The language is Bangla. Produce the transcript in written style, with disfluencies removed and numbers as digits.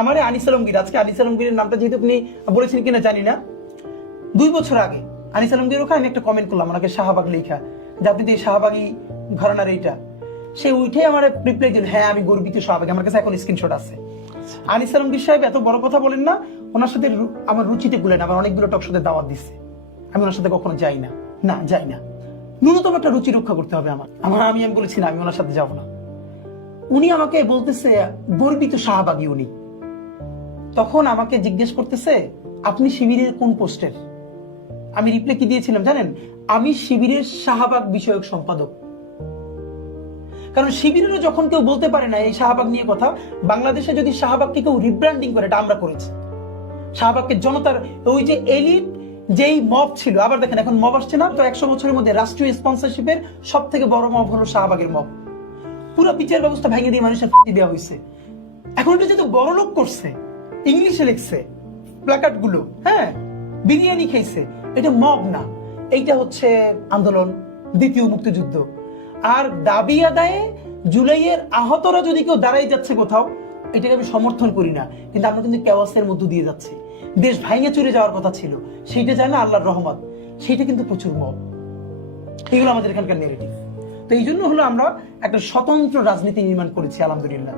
আমারে আনিস আলমগীর, আজকে আনিস আলমগীরের নামটা যেহেতু আপনি বলেছেন কিনা জানি না, 2 বছর আগে আনিস আলমগীর ওখানে আমি একটা কমেন্ট করলাম ওনাকে শাহবাগ লেখা, যে আপনি তো এই শাহবাগী ঘরানার এইটা। সে উঠে আমার রিপ্লাই দিল, হ্যাঁ আমি গর্বিত শাহবাগী, আমার কাছে এখন স্ক্রিনশট আছে। আনিস আলমগীর সাহেব এত বড় কথা বলেন না, ওনার সাথে আমার রুচিতে গুলেন, আমার অনেকগুলো টক সাথে দাওয়াত দিচ্ছে, আমি ওনার সাথে কখনো যাই না, না যাই না। ন্যূনতম একটা রুচি রক্ষা করতে হবে আমি বলেছি না, আমি ওনার সাথে যাবো না। উনি আমাকে বলতেছে গর্বিত শাহবাগী উনি। তখন আমাকে জিজ্ঞেস করতেছে আপনি শিবিরের কোন পোস্টের? আমি রিপ্লাই কি দিয়েছিলাম জানেন? আমি শিবিরের শাহবাগ বিষয়ক সম্পাদক। কারণ শিবিরেরও যখন কেউ বলতে পারে না এই শাহবাগ নিয়ে কথা, বাংলাদেশে যদি শাহবাগকে কেউ রিব্র্যান্ডিং করে, এটা আমরা করেছি। শাহবাগকে জনতার ওই যে এলিট যেই মব ছিল, আবার দেখেন এখন মব আসছে না তো, 100 বছরের মধ্যে রাষ্ট্রীয় স্পন্সরশিপের সব থেকে বড় মব হলো শাহবাগের মব। পুরো বিচার ব্যবস্থা ভেঙে দিয়ে মানুষের দেওয়া হয়েছে। এখন এটা যেহেতু বড় লোক করছে, ইংলিশে লিখছে প্ল্যাকার্ড গুলো, হ্যাঁ বিরিয়ানি খেয়েছে, এটা মব না, এইটা হচ্ছে আন্দোলন, দ্বিতীয় মুক্তিযুদ্ধ। আর দাবি আদায়ে জুলাইয়ের আহতরা যদি কেউ দাঁড়াই যাচ্ছে কোথাও, এটাকে আমি সমর্থন করি না, কিন্তু আমরা কিন্তু কেওয়াসের মধ্য দিয়ে যাচ্ছি। দেশ ভাঙে চলে যাওয়ার কথা ছিল, সেইটা যায় না আল্লাহর রহমত, সেইটা কিন্তু প্রচুর মব। এগুলো আমাদের এখানকার নেগেটিভ। তো এই জন্য হলো আমরা একটা স্বতন্ত্র রাজনীতি নির্মাণ করেছি আলহামদুলিল্লাহ।